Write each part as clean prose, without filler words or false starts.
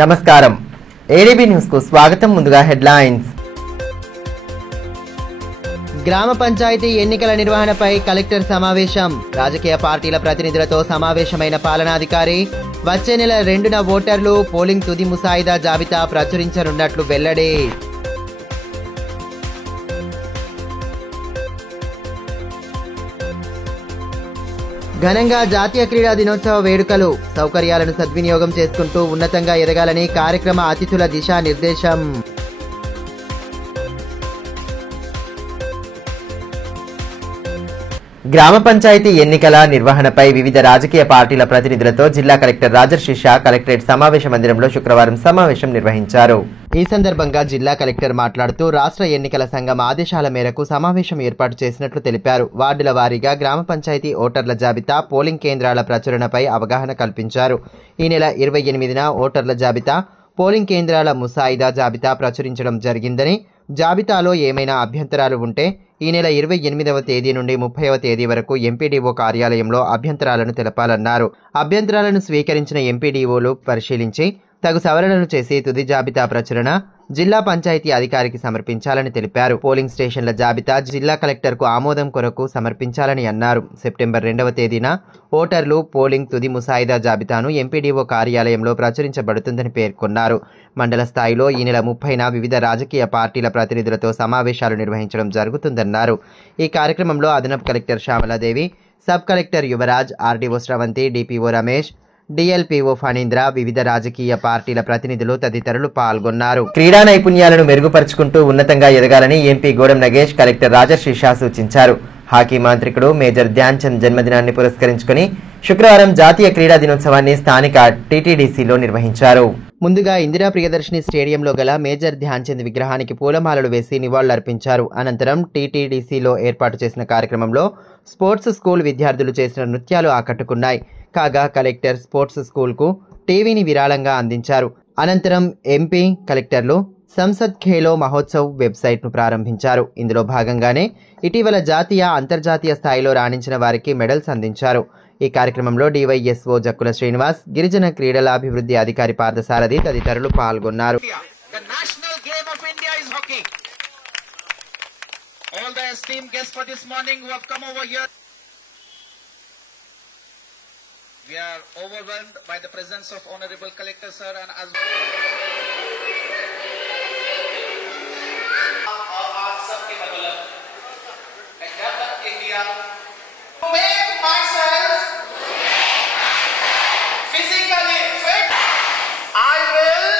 నమస్కారం ADB news కు స్వాగతం. ముందుగా హెడ్లైన్స్. గ్రామ పంచాయతీ ఎన్నికల నిర్వహణపై కలెక్టర్ సమావేశం. రాజకీయ పార్టీల ప్రతినిధులతో సమావేశమైన పాలనాధికారి. వచ్చే నెల 2న ఓటర్లు పోలింగ్ తుది ముసాయిదా జాబితా ప్రచురించనున్నట్లు వెల్లడి. ఘనంగా జాతీయ క్రీడా దినోత్సవ వేడుకలు. సౌకర్యాలను సద్వినియోగం చేసుకుంటూ ఉన్నతంగా ఎదగాలని కార్యక్రమ అతిథుల దిశానిర్దేశం. గ్రామ పంచాయతీ ఎన్నికల నిర్వహణపై వివిధ రాజకీయ పార్టీల ప్రతినిధులతో జిల్లా కలెక్టర్ రాజర్షి షా కలెక్టరేట్ సమావేశ మందిరంలో శుక్రవారం సమావేశం నిర్వహించారు. ఈ సందర్భంగా జిల్లా కలెక్టర్ మాట్లాడుతూ రాష్ట్ర ఎన్నికల సంఘం ఆదేశాల మేరకు సమావేశం ఏర్పాటు చేసినట్లు తెలిపారు. వార్డుల వారీగా గ్రామ పంచాయతీ ఓటర్ల జాబితా, పోలింగ్ కేంద్రాల ప్రచురణపై అవగాహన కల్పించారు. ఈ నెల 28న ఓటర్ల జాబితా, పోలింగ్ కేంద్రాల ముసాయిదా జాబితా ప్రచురించడం జరిగిందని, జాబితాలో ఏమైనా అభ్యంతరాలు ఉంటే ఈ నెల 28వ తేదీ నుండి 30వ తేదీ వరకు ఎంపీడీఓ కార్యాలయంలో అభ్యంతరాలను తెలపాలన్నారు. అభ్యంతరాలను స్వీకరించిన ఎంపీడీఓలు పరిశీలించి తగు సవరణలు చేసి తుది జాబితా ప్రచురణ జిల్లా పంచాయతీ అధికారికి సమర్పించాలని తెలిపారు. పోలింగ్ స్టేషన్ల జాబితా జిల్లా కలెక్టర్కు ఆమోదం కొరకు సమర్పించాలని అన్నారు. సెప్టెంబర్ 2వ తేదీన ఓటర్లు పోలింగ్ తుది ముసాయిదా జాబితాను ఎంపీడీఓ కార్యాలయంలో ప్రచురించబడుతుందని పేర్కొన్నారు. మండల స్థాయిలో ఈ నెల 30న వివిధ రాజకీయ పార్టీల ప్రతినిధులతో సమావేశాలు నిర్వహించడం జరుగుతుందన్నారు. ఈ కార్యక్రమంలో అదనపు collector Shyamala Devi, sub collector Yuvraj, RDO Sravanthi, DPO Ramesh, DLPO Phanindra, వివిధ రాజకీయ పార్టీల ప్రతినిధులు తదితరులు పాల్గొన్నారు. క్రీడా నైపుణ్యాలను మెరుగుపరుచుకుంటూ ఉన్నతంగా ఎదగాలని ఎంపీ గోడం నగేష్ కలెక్టర్ రాజర్షి షా సూచించారు. హాకీ మాంత్రికుడు మేజర్ ధ్యాన్ చంద్ జన్మదినాన్ని పురస్కరించుకుని శుక్రవారం జాతీయ క్రీడా దినోత్సవాన్ని స్థానిక టీటీడీసీలో నిర్వహించారు. ముందుగా ఇందిరా ప్రియదర్శిని స్టేడియంలో గల మేజర్ ధ్యాన్ చంద్ విగ్రహానికి పూలమాలలు వేసి నివాళులర్పించారు. అనంతరం టీటీడీసీలో ఏర్పాటు చేసిన కార్యక్రమంలో స్పోర్ట్స్ స్కూల్ విద్యార్థులు చేసిన నృత్యాలు ఆకట్టుకున్నాయి. కాగా కలెక్టర్ స్పోర్ట్స్ స్కూల్కు టీవీని విరాళంగా అందించారు. అనంతరం ఎంపీ కలెక్టర్లు సంసద్ ఖేలో మహోత్సవ్ వెబ్సైట్ను ప్రారంభించారు. ఇందులో భాగంగానే ఇటీవల జాతీయ, అంతర్జాతీయ స్థాయిలో రాణించిన వారికి మెడల్స్ అందించారు. ఈ కార్యక్రమంలో డివైఎస్ఓ జక్కుల శ్రీనివాస్, గిరిజన క్రీడల అభివృద్ధి అధికారి పార్థసారథి తదితరులు పాల్గొన్నారు. We are overwhelmed by the presence of Honorable Collector Sir and as आप सबके बदौलत मैं government India make myself physically fit. I will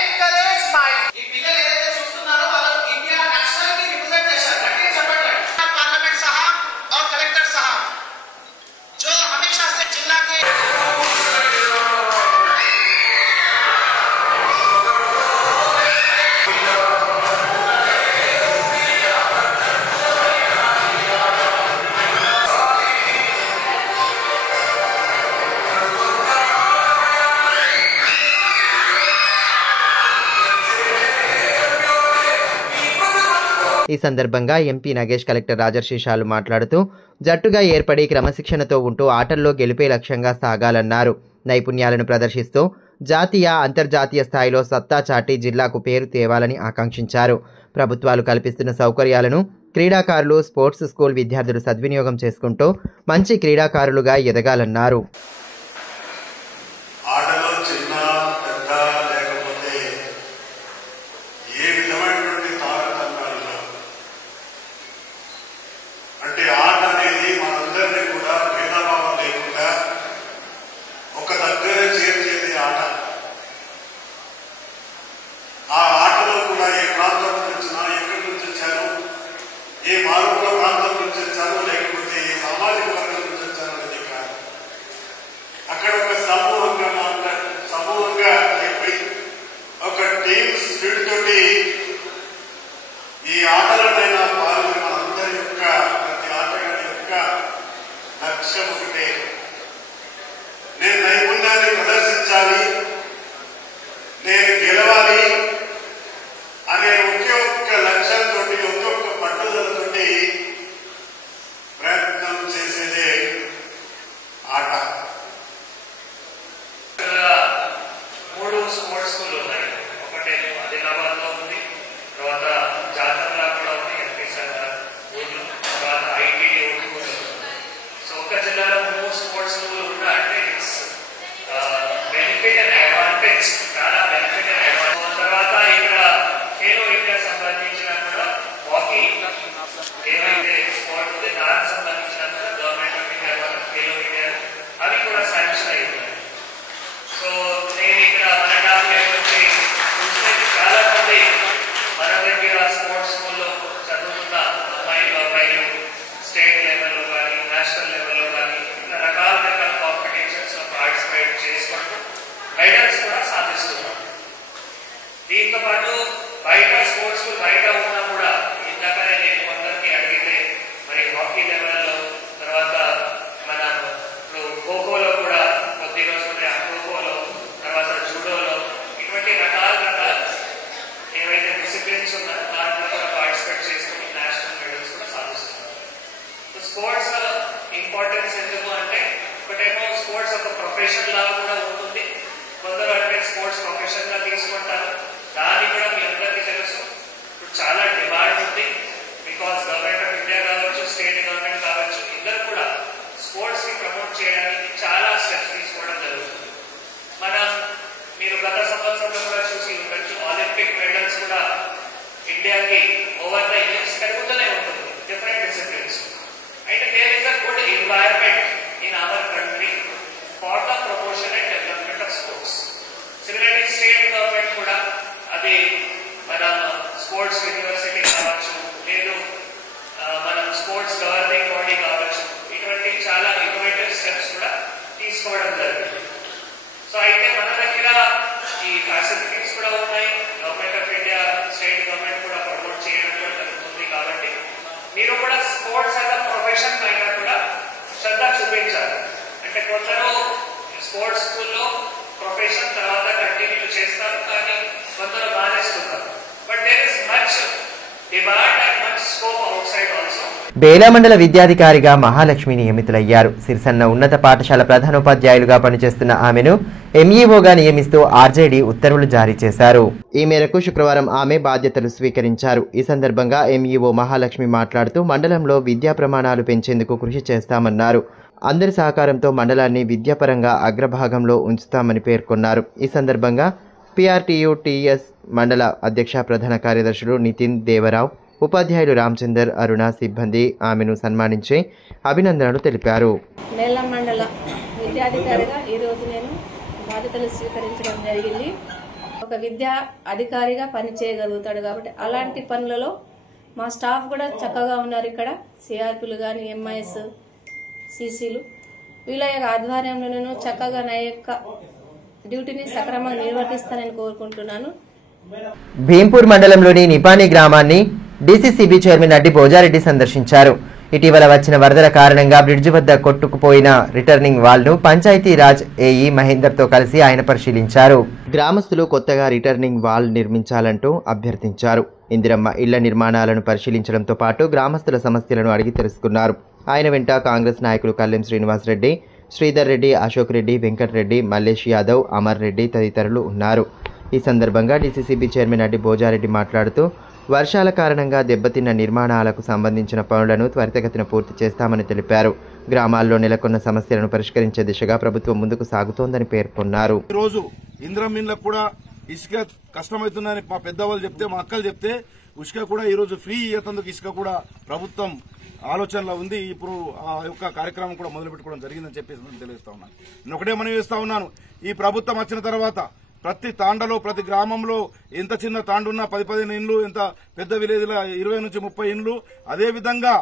encourage my पिगल ఏదైతే చూస్తున్నారో వాళ్ళు ఇండియా నేషనల్ కి రిప్రజెంట్ చేశారు. గట్టిగా చెప్పండి. పార్లమెంట్ साहब और कलेक्टर साहब जो हमेशा से जिला के ఈ సందర్భంగా ఎంపీ నగేష్ కలెక్టర్ రాజర్షి షాలు మాట్లాడుతూ జట్టుగా ఏర్పడి క్రమశిక్షణతో ఉంటూ ఆటల్లో గెలిపే లక్ష్యంగా సాగాలన్నారు. నైపుణ్యాలను ప్రదర్శిస్తూ జాతీయ, అంతర్జాతీయ స్థాయిలో సత్తా చాటి జిల్లాకు పేరు తేవాలని ఆకాంక్షించారు. ప్రభుత్వాలు కల్పిస్తున్న సౌకర్యాలను క్రీడాకారులు, స్పోర్ట్స్ స్కూల్ విద్యార్థులు సద్వినియోగం చేసుకుంటూ మంచి క్రీడాకారులుగా ఎదగాలన్నారు. ఏవైతే స్పోర్ట్స్ దానికి సంబంధించిన government of India Khelo India అవి కూడా శాంక్షన్ అయిపోయాయి. సో నేను ఇక్కడ మన టార్గెట్ వచ్చి చూస్తే చాలా మంది మన దగ్గర స్పోర్ట్స్ స్కూల్లో చదువుతున్న అబ్బాయిలు స్టేట్ లెవెల్లో కానీ నేషనల్ లెవెల్లో కానీ ఇలా రకాల కాంపిటీషన్స్ లో పార్టిసిపేట్ చేసుకుంటూ మెడల్స్ కూడా సాధిస్తున్నాం. దీంతో పాటు బయట స్పోర్ట్స్ బయట ఉన్నా కూడా ఇందాకనే నేను కొందరికి అడిగితే మరి హాకీ లెవెల్లో తర్వాత మన ఇప్పుడు ఖోఖోలో కూడా కొద్ది రోజులు ఖోఖోలో తర్వాత జూడోలో ఇటువంటి రకాల ఏవైతే డిసిప్లిన్స్ ఉన్నాయో దాంట్లో కూడా పార్టిసిపేట్ చేసుకుని నేషనల్ మెడల్స్ కూడా సాధిస్తున్నారు. స్పోర్ట్స్ ఇంపార్టెన్స్ ఎందుకు అంటే ఒకటేమో స్పోర్ట్స్ ఒక ప్రొఫెషన్ లాగా కూడా ఉంటుంది. కొందరు అంటే స్పోర్ట్స్ ప్రొఫెషన్ గా తీసుకుంటారు. దానికి కూడా మీ అందరికీ తెలుసు ఇప్పుడు చాలా డిమాండ్ ఉంది. బికాస్ గవర్నమెంట్ ఆఫ్ ఇండియా కావచ్చు, స్టేట్ గవర్నమెంట్ కావచ్చు, ఇద్దరు కూడా స్పోర్ట్స్ ని ప్రమోట్ చేయడానికి చాలా స్టెప్స్ తీసుకోవడం జరుగుతుంది. మీరు గత సంవత్సరంలో కూడా చూసి ఉండొచ్చు, ఒలింపిక్ మెడల్స్ కూడా ఇండియాకి ఓవర్ ద ఇయర్స్ పెరుగుతూనే ఉంటుంది డిఫరెంట్ డిసిప్లిన్స్. అయితే there is a good environment in our country for the promotion and development of sports. Similarly state government కూడా అది మనం స్పోర్ట్స్ యూనివర్సిటీ కావచ్చు, లేదు మనం స్పోర్ట్స్ గవర్నింగ్ బాడీ కావచ్చు, ఇటువంటి చాలా ఇన్నోవేటివ్ స్టెప్స్ కూడా తీసుకోవడం జరిగింది. సో అయితే మన దగ్గర ఈ ఫెసిలిటీస్ కూడా ఉన్నాయి. Government of India, state government కూడా ప్రమోట్ చేయడం కూడా జరుగుతుంది. కాబట్టి మీరు కూడా స్పోర్ట్స్ అనే ప్రొఫెషన్ పైన కూడా శ్రద్ధ చూపించాలి. అంటే కొందరు స్పోర్ట్స్ స్కూల్లో ప్రొఫెషన్ తర్వాత కంటిన్యూ చేస్తారు, కానీ కొందరు మానేస్తున్నారు. But there is much demand and much scope outside also. Bela మండల విద్యాధికారిగా మహాలక్ష్మి నియమితులయ్యారు. సిరిసన్న ఉన్నత పాఠశాల ప్రధానోపాధ్యాయులుగా పనిచేస్తున్న ఆమెను ఎంఈఓగా నియమిస్తూ ఆర్జేడీ ఉత్తర్వులు జారీ చేశారు. ఈ మేరకు శుక్రవారం ఆమె బాధ్యతలు స్వీకరించారు. ఈ సందర్భంగా ఎంఈఓ మహాలక్ష్మి మాట్లాడుతూ మండలంలో విద్యా ప్రమాణాలు పెంచేందుకు కృషి చేస్తామన్నారు. అందరి సహకారంతో మండలాన్ని విద్యాపరంగా అగ్రభాగంలో ఉంచుతామని పేర్కొన్నారు. ఈ సందర్భంగా పిఆర్టీయూ టీఎస్ మండల అధ్యక్ష ప్రధాన కార్యదర్శులు నితిన్ దేవరావు, ఉపాధ్యాయులు రామచందర్, అరుణ సిబ్బంది ఆమెను సన్మానించి అభినందనలు తెలిపారు. బేలా మండల విద్యాధికారిగా ఈరోజు నేను బాధ్యతలు స్వీకరించడం జరిగింది. ఒక విద్యా అధికారిగా పనిచేయగలుగుతాడు కాబట్టి అలాంటి పనులలో మా స్టాఫ్ కూడా చక్కగా ఉన్నారు. ఇక్కడ సిఆర్పీలు కానీ, ఎంఐఎస్, సిసిలు వీళ్ళ యొక్క ఆధ్వర్యంలో నేను చక్కగా నా యొక్క డ్యూటీని సక్రమంగా నిర్వర్తిస్తానని కోరుకుంటున్నాను. భీంపూర్ మండలంలోని నిపాని గ్రామాన్ని డీసీసీబీ చైర్మన్ అడ్డి భోజారెడ్డి సందర్శించారు. ఇటీవల వచ్చిన వరదల కారణంగా బ్రిడ్జి వద్ద కొట్టుకుపోయిన రిటర్నింగ్ వాల్ను పంచాయతీరాజ్ ఏఈ మహేందర్తో కలిసి ఆయన పరిశీలించారు. గ్రామస్తులు కొత్తగా రిటర్నింగ్ వాల్ నిర్మించాలంటూ అభ్యర్థించారు. ఇందిరమ్మ ఇళ్ల నిర్మాణాలను పరిశీలించడంతో పాటు గ్రామస్తుల సమస్యలను అడిగి తెలుసుకున్నారు. ఆయన వెంట కాంగ్రెస్ నాయకులు కల్లెం శ్రీనివాసరెడ్డి, శ్రీధర్ రెడ్డి, అశోక్ రెడ్డి, వెంకటరెడ్డి, మల్లేష్ యాదవ్, అమర్ రెడ్డి తదితరులు ఉన్నారు. ఈ సందర్భంగా డీసీసీబీ చైర్మన్ అడ్డి భోజారెడ్డి మాట్లాడుతూ వర్షాల కారణంగా దెబ్బతిన్న నిర్మాణాలకు సంబంధించిన పనులను త్వరితగతిన పూర్తి చేస్తామని తెలిపారు. గ్రామాల్లో నెలకొన్న సమస్యలను పరిష్కరించే దిశగా ప్రభుత్వం ముందుకు సాగుతోందని పేర్కొన్నారు. ఈరోజు ఇంద్రమిన్లకు కూడా ఇసుక కష్టమవుతుందని మా పెద్దవాళ్ళు చెప్తే, మా అక్కలు చెప్తే ఇసుక కూడా ఈరోజు ఫ్రీ ఇయ్యేందుకు ఇసుక కూడా ప్రభుత్వం ఆలోచనలో ఉంది. ఇప్పుడు ఆ యొక్క కార్యక్రమం కూడా మొదలు పెట్టుకోవడం జరిగిందని చెప్పేసి తెలియజేస్తా ఉన్నాను. నేను ఒకటే మనవి చేస్తా ఉన్నాను, ఈ ప్రభుత్వం వచ్చిన తర్వాత ప్రతి తాండలో, ప్రతి గ్రామంలో ఎంత చిన్న తాండున్నా 10-15 ఇండ్లు, ఎంత పెద్ద విలేజ్ 20 నుంచి 30 ఇండ్లు, అదేవిధంగా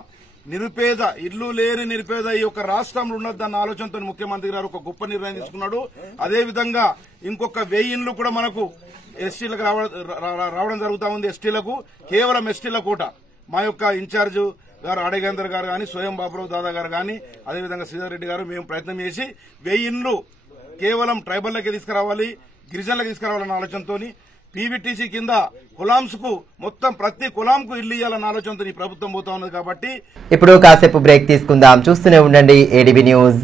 నిరుపేద ఇల్లు లేని నిరుపేద ఈ యొక్క రాష్ట్రంలో ఉన్నదన్న ఆలోచనతో ముఖ్యమంత్రి గారు ఒక గొప్ప నిర్ణయం తీసుకున్నాడు. అదేవిధంగా ఇంకొక 1000 ఇండ్లు కూడా మనకు ఎస్టీలకు రావడం జరుగుతా ఉంది. ఎస్టీలకు, కేవలం ఎస్టీల కోట మా యొక్క ఇన్ఛార్జ్ గారు ఆడేగేందర్ గారు కానీ, స్వయం బాబురావు దాదా గారు కానీ, అదేవిధంగా శ్రీధర్ రెడ్డి గారు మేము ప్రయత్నం చేసి 1000 ఇండ్లు కేవలం ట్రైబల్లకే తీసుకురావాలి, గిరిజనులకు తీసుకురావాలన్న ఆలోచనతో పీవీటీసీ కింద కులాంస్ కు మొత్తం ప్రతి కులాంకు ఇల్లు ఇవ్వాలన్న ఆలోచనతో ఈ ప్రభుత్వం పోతా ఉన్నది. కాబట్టి ఇప్పుడు కాసేపు బ్రేక్ తీసుకుందాం. చూస్తూనే ఉండండి ADB news.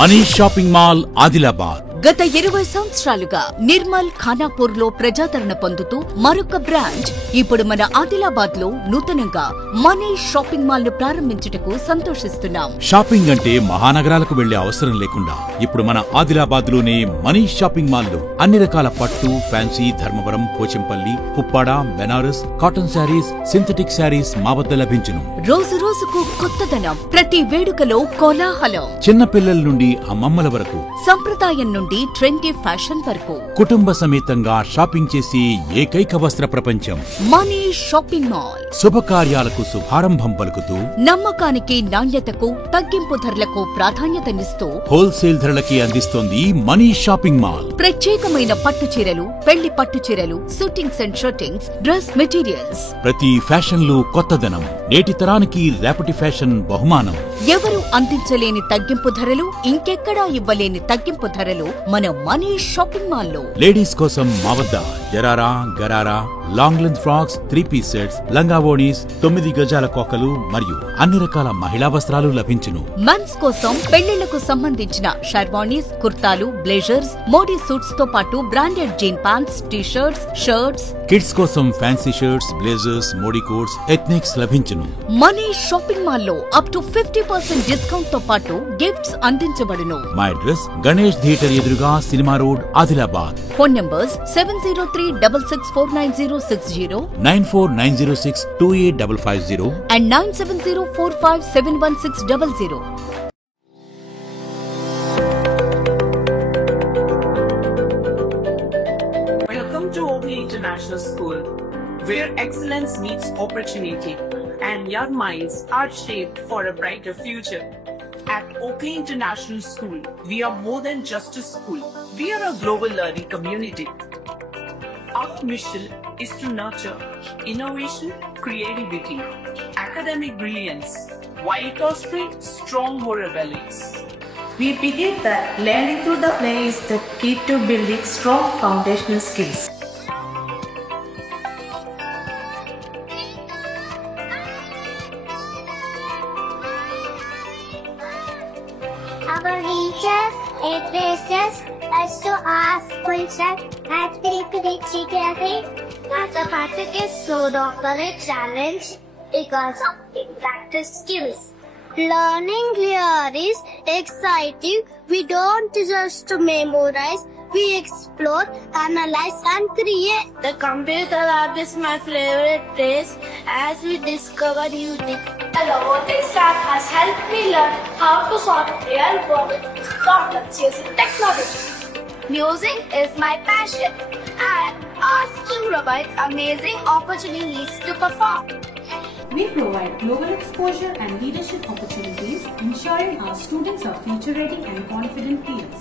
Manish shopping mall Adilabad. గత 20 సంవత్సరాలుగా నిర్మల్ ఖానాపూర్ లో ప్రజాదరణ పొందుతూ మరొక బ్రాంచ్ ఇప్పుడు మన ఆదిలాబాద్ లో నూతనంగా మనీ షాపింగ్ మాల్ ను ప్రారంభించుటకు సంతోషిస్తున్నాం. షాపింగ్ అంటే మహానగరాలకు వెళ్లే అవసరం లేకుండా ఇప్పుడు మన ఆదిలాబాద్ లోనే మనీ షాపింగ్ మాల్ లో అన్ని రకాల పట్టు, fancy, Dharmavaram, Pochampally, Puppada, Banaras, cotton saris, synthetic saris మా వద్ద లభించును. రోజు రోజుకు కొత్తదనం, ప్రతి వేడుకలో కోలాహలం. చిన్న పిల్లల నుండి అమ్మమ్మల వరకు, సంప్రదాయం నుండి ట్రెండీ ఫ్యాషన్ వరకు కుటుంబ సమేతంగా షాపింగ్ చేసే ఏకైక వస్త్ర ప్రపంచం మనీ షాపింగ్ మాల్. శుభకార్యాలకు శుభారంభం పలుకుతూ, నమ్మకానికి, నాణ్యతకు, తగ్గింపు ధరలకు ప్రాధాన్యతనిస్తూ హోల్సేల్ ధరలకి అందిస్తోంది మనీ షాపింగ్ మాల్. ప్రత్యేకమైన పట్టు చీరలు, పెళ్లి పట్టు చీరలు, shootings and shirtings, dress materials. ప్రతి ఫ్యాషన్ లో కొత్తదనం, నేటి తరానికి రేపటి ఫ్యాషన్ బహుమానం. ఎవరు అందించలేని తగ్గింపు ధరలు, ఇంకెక్కడా ఇవ్వలేని తగ్గింపు ధరలు మన మనీ షాపింగ్ మాల్ లో. లేడీస్ కోసం మా వద్ద జరారా, gharara, long length frocks, 3-piece sets, లంగావోణీస్, 9 గజాల కోకలు మరియు అన్ని రకాల మహిళా వస్త్రాలు లభించును. మెన్స్ కోసం పెళ్లిళ్లకు సంబంధించిన షర్వాణీస్, కుర్తాలు, బ్లేజర్స్, మోడీ సూట్స్ తో పాటు branded jean pants, T shirts, shirts. Kids కోసం fancy shirts, blazers, Modi coats, ethnics లభించును. మనీ షాపింగ్ మాల్ లో అప్ టు 50% డిస్కౌంట్ తో పాటు గిఫ్ట్స్ అందించబడును. మా అడ్రస్ గణేష్ థియేటర్ ఎదురుగా, cinema road, Adilabad. Phone numbers 703-6649-060 9490628550 and 9704571600. Welcome to Oakley International School, where excellence meets opportunity and young minds are shaped for a brighter future. At Oakley International School, we are more than just a school. We are a global learning community. Our mission is to nurture innovation, creativity, academic brilliance, while fostering strong moral values. We believe that learning through the play is the key to building strong foundational skills. Our teachers encourage us to ask questions and think critically. The practice is so a challenge because of practice skills. Learning here is exciting. We don't just memorize, we explore, analyze and create. The computer lab is my favorite place as we discover new things. The robotics lab has helped me learn how to solve real world problems using technology. Music is my passion and our school provides amazing opportunities to perform. We provide global exposure and leadership opportunities, ensuring our students are future-ready and confident peers.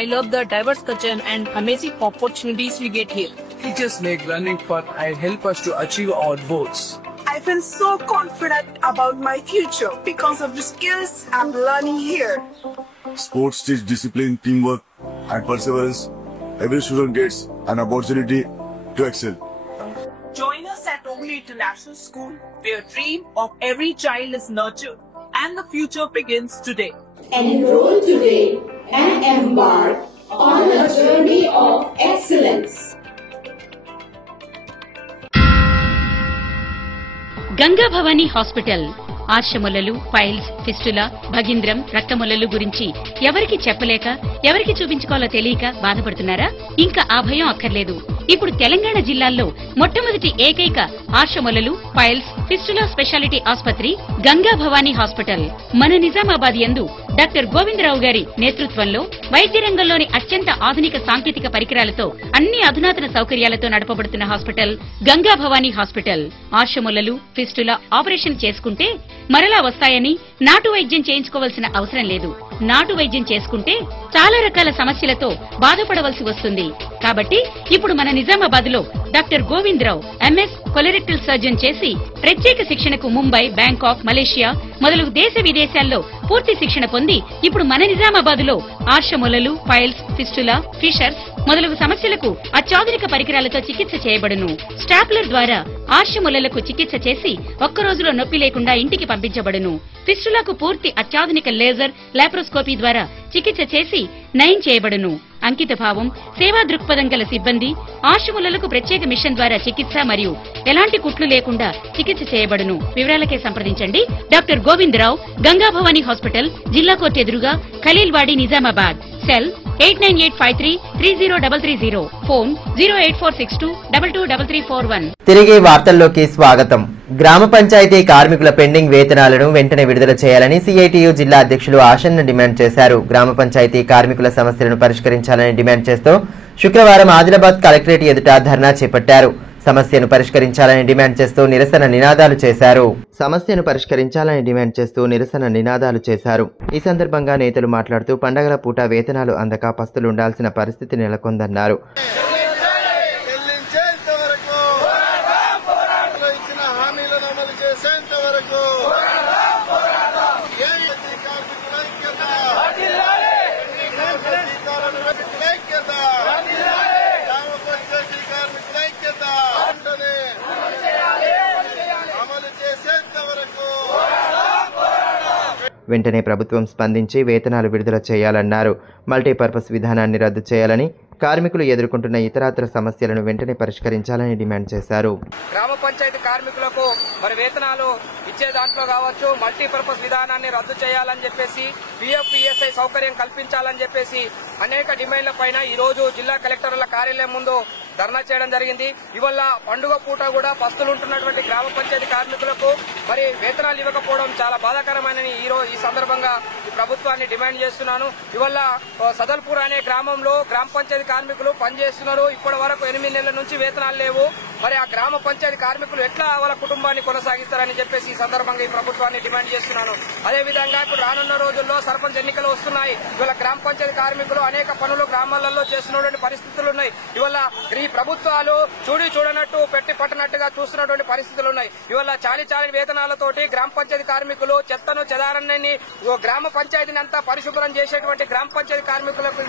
I love the diverse culture and amazing opportunities we get here. Teachers make learning fun and help us to achieve our goals. I feel so confident about my future because of the skills I'm learning here. Sports teach discipline, teamwork, and perseverance. Every student gets an opportunity to excel. Join us at Oakley International School, where dream of every child is nurtured and the future begins today. Enroll today and embark on a journey of excellence. Ganga Bhavani hospital ఆర్షములలు, piles, fistula, భగింద్రం, రక్తములలు గురించి ఎవరికి చెప్పలేక, ఎవరికి చూపించుకోవాలో తెలియక బాధపడుతున్నారా? ఇంకా ఆ భయం అక్కర్లేదు. ఇప్పుడు తెలంగాణ జిల్లాల్లో మొట్టమొదటి ఏకైక ఆర్షములలు, పైల్స్, ఫిస్టులా స్పెషాలిటీ ఆసుపత్రి గంగా భవానీ హాస్పిటల్ మన నిజామాబాద్ యందు డాక్టర్ గోవిందరావు గారి నేతృత్వంలో వైద్య రంగంలోని అత్యంత ఆధునిక సాంకేతిక పరికరాలతో అన్ని అధునాతన సౌకర్యాలతో నడపబడుతున్న హాస్పిటల్ గంగా భవానీ హాస్పిటల్. ఆర్షములలు, ఫిస్టులా ఆపరేషన్ చేసుకుంటే మరలా వస్తాయని నాటు వైద్యం చేయించుకోవాల్సిన అవసరం లేదు. నాటు వైద్యం చేసుకుంటే చాలా రకాల సమస్యలతో బాధపడవలసి వస్తుంది. కాబట్టి ఇప్పుడు మన నిజామాబాద్ లో doctor Govindarao MS colorectal surgeon చేసి ప్రత్యేక శిక్షణకు ముంబై, బ్యాంకాక్, మలేషియా మొదలగు దేశ విదేశాల్లో పూర్తి శిక్షణ పొంది ఇప్పుడు మన నిజామాబాద్లో ఆర్షములలు, పైల్స్, ఫిస్టులా, ఫిషర్స్ మొదలగు సమస్యలకు అత్యాధునిక పరికరాలతో చికిత్స చేయబడును. స్టాప్లర్ ద్వారా ఆర్షములలకు చికిత్స చేసి ఒక్క రోజులో నొప్పి లేకుండా ఇంటికి పంపించబడును. ఫిస్టులకు పూర్తి అత్యాధునిక లేజర్, లాప్రోస్కోపీ ద్వారా చికిత్స చేసి నయం చేయబడును. అంకిత భావం, సేవా దృక్పథం గల సిబ్బంది, ఆర్షములలకు ప్రత్యేక మిషన్ ద్వారా చికిత్స మరియు ఎలాంటి కుట్లు లేకుండా చికిత్స చేయబడును. వివరాలకే సంప్రదించండి. డాక్టర్ గోవిందరావు, గంగా భవానీ హాస్పిటల్, జిల్లా కోర్టు ఎదురుగా, ఖలీల్వాడి, నిజామాబాద్. సెల్ 8985330330. ఫోన్ 08462223341. తిరిగి వార్తల్లోకి స్వాగతం. గ్రామ పంచాయతీ కార్మికుల పెండింగ్ వేతనాలను వెంటనే విడుదల చేయాలని సిఐటియు జిల్లా అధ్యక్షులు ఆశన్న డిమాండ్ చేశారు. గ్రామ పంచాయతీ కార్మికుల సమస్యలను పరిష్కరించాలని డిమాండ్ చేస్తూ శుక్రవారం ఆదిలాబాద్ కలెక్టరేట్ ఎదుట ధర్నా చేపట్టారు. సమస్యను పరిష్కరించాలని డిమాండ్ చేస్తూ నిరసన నినాదాలు చేశారు. ఈ సందర్భంగా నేతలు మాట్లాడుతూ పండగల పూట వేతనాలు అందక పస్తులు ఉండాల్సిన పరిస్థితి నెలకొందన్నారు. వెంటనే ప్రభుత్వం స్పందించి వేతనాలు విడుదల చేయాలన్నారు. మల్టీపర్పస్ విధానాన్ని రద్దు చేయాలని, కార్మికులు ఎదుర్కొంటున్న ఇతరత్ర సమస్యలను వెంటనే పరిష్కరించాలని డిమాండ్ చేశారు. గ్రామ పంచాయతీ కార్మికులకు మరి వేతనాలు ఇచ్చే దాంట్లో కావచ్చు, మల్టీపర్పస్ విధానాన్ని రద్దు చేయాలని చెప్పేసి, పిఎఫ్ఈఎస్ఐ సౌకర్యం కల్పించాలని చెప్పేసి అనేక డిమాండ్ల పైన ఈ రోజు జిల్లా కలెక్టర్ల కార్యాలయం ముందు ధర్నా చేయడం జరిగింది. ఇవాళ పండుగ పూట కూడా పస్తులుంటున్నటువంటి గ్రామ పంచాయతీ కార్మికులకు మరి వేతనాలు ఇవ్వకపోవడం చాలా బాధాకరమైనని ఈ సందర్భంగా ఈ ప్రభుత్వాన్ని డిమాండ్ చేస్తున్నాను. ఇవాళ సదల్పూర్ అనే గ్రామంలో గ్రామ పంచాయతీ కార్మికులు పనిచేస్తున్నారు. ఇప్పటి వరకు 8 నెలల నుంచి వేతనాలు లేవు. మరి ఆ గ్రామ పంచాయతీ కార్మికులు ఎట్లా వాళ్ళ కుటుంబాన్ని కొనసాగిస్తారని చెప్పేసి ఈ సందర్భంగా ఈ ప్రభుత్వాన్ని డిమాండ్ చేస్తున్నాను. అదేవిధంగా ఇప్పుడు రానున్న రోజుల్లో సర్పంచ్ ఎన్నికలు వస్తున్నాయి. ఇవాళ గ్రామ పంచాయతీ కార్మికులు అనేక పనులు గ్రామాలలో చేస్తున్నటువంటి పరిస్థితులు ఉన్నాయి. ఇవాళ ఈ ప్రభుత్వాలు చూడనట్టు పెట్టి పట్టనట్టుగా చూస్తున్నటువంటి పరిస్థితులు ఉన్నాయి. ఇవాళ చాలి వేతనాలతోటి గ్రామ పంచాయతీ కార్మికులు చెత్తను చెదారాన్ని గ్రామ పంచాయతీని అంతా పరిశుభ్రం చేసేటువంటి గ్రామ పంచాయతీ కార్మికులకు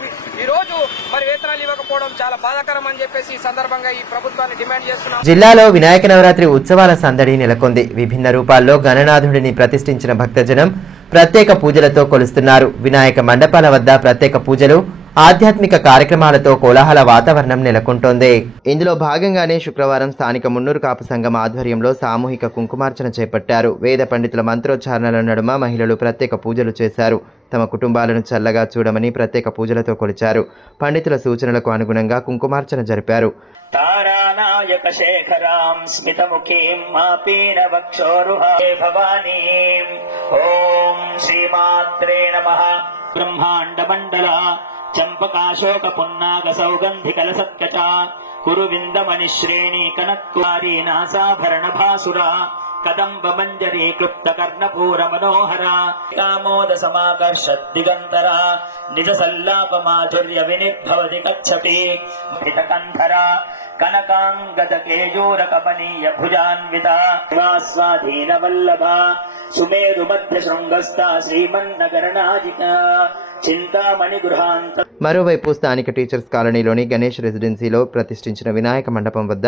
ఈ రోజు మరి వేతనాలు ఇవ్వకపోవడం చాలా బాధాకరం అని చెప్పేసి ఈ సందర్భంగా ఈ ప్రభుత్వాన్ని డిమాండ్ చేస్తున్నాం. జిల్లాలో వినాయక నవరాత్రి ఉత్సవాల సందడి నెలకొంది. విభిన్న రూపాల్లో గణనాథుడిని ప్రతిష్ఠించిన భక్తజనం ప్రత్యేక పూజలతో కొలుస్తున్నారు. వినాయక మండపాల వద్ద ప్రత్యేక పూజలు, ఆధ్యాత్మిక కార్యక్రమాలతో కోలాహల వాతావరణం నెలకొంటోంది. ఇందులో భాగంగానే శుక్రవారం స్థానిక మున్నూరు కాపు సంఘం ఆధ్వర్యంలో సామూహిక కుంకుమార్చన చేపట్టారు. వేద పండితుల మంత్రోచ్చారణల నడుమ మహిళలు ప్రత్యేక పూజలు చేశారు. తమ కుటుంబాలను చల్లగా చూడమని ప్రత్యేక పూజలతో కొలిచారు. పండితుల సూచనలకు అనుగుణంగా కుంకుమార్చన జరిపారు. తారానాయక శేఖరాం స్మితముఖీం మాపీన వక్షోరుహే భవానీం ఓం శ్రీమాత్రే నమః. బ్రహ్మాండ మండల చంపకాశోక పున్నాగ సౌగంధికల సత్కచ కురువిందమణి శ్రేణి కనత్వారీ నాసాభరణ భాసుర కదంబ మంజరీ క్లుప్త కర్ణపూర మనోహర కామోద సమాకర్షత్ దిగంతర నిజ సల్లాప మాధుర్య వినిర్భవతి కచ్చపి హితకంధర కనకాంగద కేయూర కమనీయ భుజాన్విత స్వాధీన వల్లభ సుమేరు మధ్య శృంగస్థ శ్రీమన్నగరనాజిక చింతామణి గృహాంత. మరోవైపు స్థానిక టీచర్స్ కాలనీలోని గణేష్ రెసిడెన్సీలో ప్రతిష్ఠించిన వినాయక మండపం వద్ద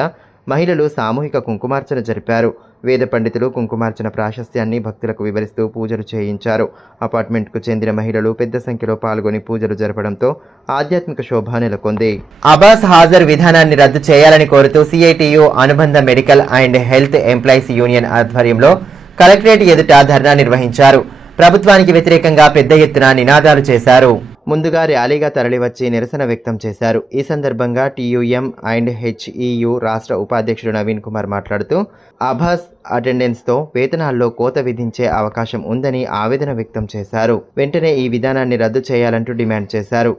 మహిళలు సామూహిక కుంకుమార్చన జరిపారు. వేద పండితులు కుంకుమార్చన ప్రాశస్త్యాన్ని భక్తులకు వివరిస్తూ పూజలు చేయించారు. అపార్ట్మెంట్కు చెందిన మహిళలు పెద్ద సంఖ్యలో పాల్గొని పూజలు జరపడంతో ఆధ్యాత్మిక శోభ నెలకొంది. అబాస్ హాజర్ విధానాన్ని రద్దు చేయాలని కోరుతూ సిఐటియు అనుబంధ medical and health employees union ఆధ్వర్యంలో కలెక్టరేట్ ఎదుట ధర్నా నిర్వహించారు. ప్రభుత్వానికి వ్యతిరేకంగా పెద్ద ఎత్తున నినాదాలు చేశారు. ముందుగా ర్యాలీగా తరలివచ్చి నిరసన వ్యక్తం చేశారు. ఈ సందర్భంగా టీయూఎం అండ్ హెచ్ఈయు రాష్ట్ర ఉపాధ్యక్షుడు నవీన్ కుమార్ మాట్లాడుతూ అబాస్ అటెండెన్స్తో వేతనాల్లో కోత విధించే అవకాశం ఉందని ఆవేదన వ్యక్తం చేశారు. వెంటనే ఈ విధానాన్ని రద్దు చేయాలంటూ డిమాండ్ చేశారు.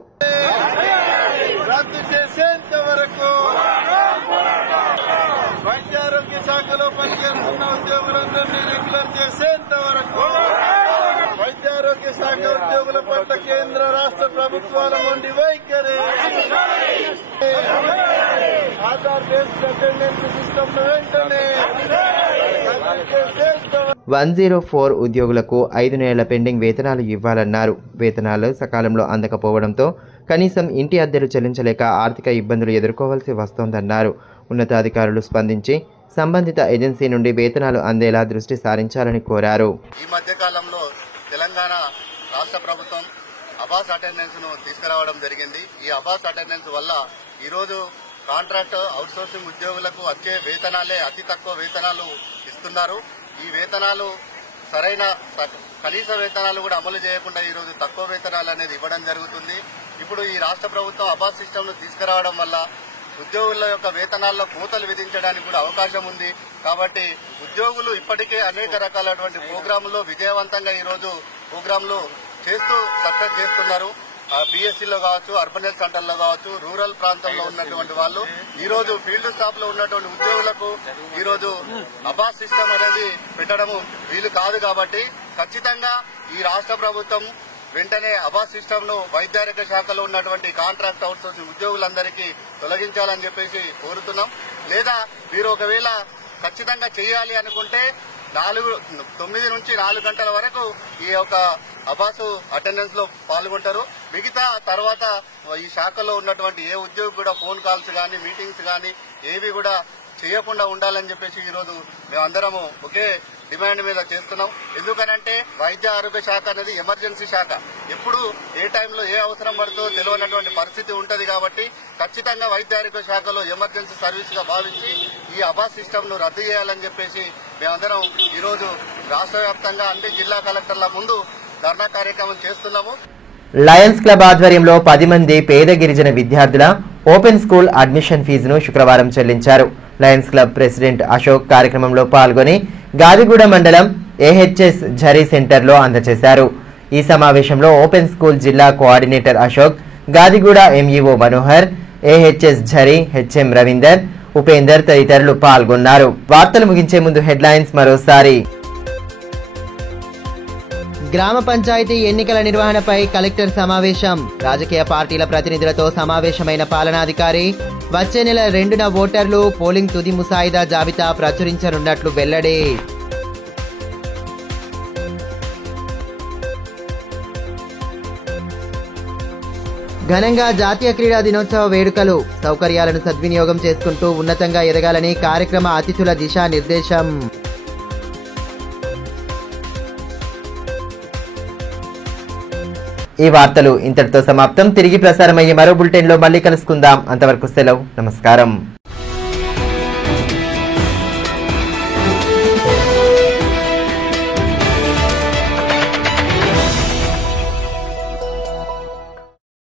వైద్యారోగ్య శాఖ ఉద్యోగుల పట్ల కేంద్ర రాష్ట్ర ప్రభుత్వాల నుండి వైఖరి, ఆధార్ బేస్డ్ అటెండెన్స్ సిస్టమ్ వెంటనే 104 ఉద్యోగులకు 5 నెలల పెండింగ్ వేతనాలు ఇవ్వాలన్నారు. వేతనాలు సకాలంలో అందకపోవడంతో కనీసం ఇంటి అద్దెలు చెల్లించలేక ఆర్థిక ఇబ్బందులు ఎదుర్కోవాల్సి వస్తోందన్నారు. ఉన్నతాధికారులు స్పందించి సంబంధిత ఏజెన్సీ నుండి వేతనాలు అందేలా దృష్టి సారించాలని కోరారు. ఈ మధ్య కాలంలో తెలంగాణ రాష్ట్ర ప్రభుత్వం అబాస్ అటెండెన్స్ ను తీసుకురావడం జరిగింది. ఈ అబాస్ అటెండెన్స్ వల్ల ఈరోజు కాంట్రాక్ట్ అవుట్సోర్సింగ్ ఉద్యోగులకు వచ్చే వేతనాలే అతి తక్కువ వేతనాలు ఇస్తున్నారు. ఈ వేతనాలు సరైన కనీస వేతనాలు కూడా అమలు చేయకుండా ఈరోజు తక్కువ వేతనాలు అనేది ఇవ్వడం జరుగుతుంది. ఇప్పుడు ఈ రాష్ట్ర ప్రభుత్వం అబాస్ సిస్టమ్ ను తీసుకురావడం వల్ల ఉద్యోగుల యొక్క వేతనాల్లో కోతలు విధించడానికి కూడా అవకాశం ఉంది. కాబట్టి ఉద్యోగులు ఇప్పటికే అనేక రకాలైనటువంటి ప్రోగ్రాంలో విజయవంతంగా ఈరోజు ప్రోగ్రాంలు చేస్తూ సక్సెస్ చేస్తున్నారు. పిఎస్సీలో కావచ్చు, అర్బన్ హెల్త్ సెంటర్లో కావచ్చు, రూరల్ ప్రాంతంలో ఉన్నటువంటి వాళ్ళు ఈరోజు ఫీల్డ్ స్టాఫ్ లో ఉన్నటువంటి ఉద్యోగులకు ఈరోజు అబాస్ సిస్టమ్ అనేది పెట్టడం వీలు కాదు. కాబట్టి ఖచ్చితంగా ఈ రాష్ట్ర ప్రభుత్వం వెంటనే అబాస్ సిస్టమ్ ను వైద్యారోగ్య శాఖలో ఉన్నటువంటి కాంట్రాక్ట్ అవుట్సోర్సింగ్ ఉద్యోగులందరికీ తొలగించాలని చెప్పేసి కోరుతున్నాం. లేదా మీరు ఒకవేళ ఖచ్చితంగా చేయాలి అనుకుంటే 9 నుంచి 4 గంటల వరకు ఈ యొక్క అబాసు అటెండెన్స్ లో పాల్గొంటారు. మిగతా తర్వాత ఈ శాఖలో ఉన్నటువంటి ఏ ఉద్యోగి కూడా ఫోన్ కాల్స్ గానీ, మీటింగ్స్ గానీ ఏవి కూడా చేయకుండా ఉండాలని చెప్పేసి ఈరోజు మేమందరము ఒకే డిమాండ్ మీద చేస్తున్నాం. ఎందుకనంటే వైద్య ఆరోగ్య శాఖ అనేది ఎమర్జెన్సీ శాఖ. ఎప్పుడు ఏ టైంలో ఏ అవసరం పడుతుందో తెలియనటువంటి పరిస్థితి ఉంటది. కాబట్టి ఖచ్చితంగా వైద్య ఆరోగ్య శాఖలో ఎమర్జెన్సీ సర్వీస్ గా భావించి ఈ అబాస్ సిస్టమ్ ను రద్దు చేయాలని చెప్పేసి మేమందరం ఈరోజు రాష్ట్ర వ్యాప్తంగా అన్ని జిల్లా కలెక్టర్ల ముందు ధర్నా కార్యక్రమం చేస్తున్నాము. లయన్స్ క్లబ్ ఆధ్వర్యంలో 10 మంది పేద గిరిజన విద్యార్థుల ఓపెన్ స్కూల్ అడ్మిషన్ ఫీజును శుక్రవారం చెల్లించారు. లయన్స్ క్లబ్ ప్రెసిడెంట్ అశోక్ కార్యక్రమంలో పాల్గొని గాదిగూడ మండలం ఏహెచ్ఎస్ ఝరీ సెంటర్లో అందజేశారు. ఈ సమావేశంలో ఓపెన్ స్కూల్ జిల్లా coordinator Ashok, Gadiguda MEO Manohar, AHS Jhari HM Ravinder, Upender తదితరులు పాల్గొన్నారు. వార్తలు ముగించే ముందు హెడ్లైన్స్ మరోసారి. గ్రామ పంచాయతీ ఎన్నికల నిర్వహణపై కలెక్టర్ సమావేశం. రాజకీయ పార్టీల ప్రతినిధులతో సమావేశమైన పాలనాధికారి. వచ్చే నెల 2న ఓటర్లు పోలింగ్ తుది ముసాయిదా జాబితా ప్రచురించనున్నట్లు వెల్లడి. ఘనంగా జాతీయ క్రీడా దినోత్సవ వేడుకలు. సౌకర్యాలను సద్వినియోగం చేసుకుంటూ ఉన్నతంగా ఎదగాలని కార్యక్రమ అతిథుల దిశానిర్దేశం. ఈ వార్తలు ఇంతటితో సమాప్తం. తిరిగి ప్రసారమయ్యే మరో బులెటిన్లో మళ్ళీ కలుసుకుందాం. అంతవరకు సెలవు. నమస్కారం.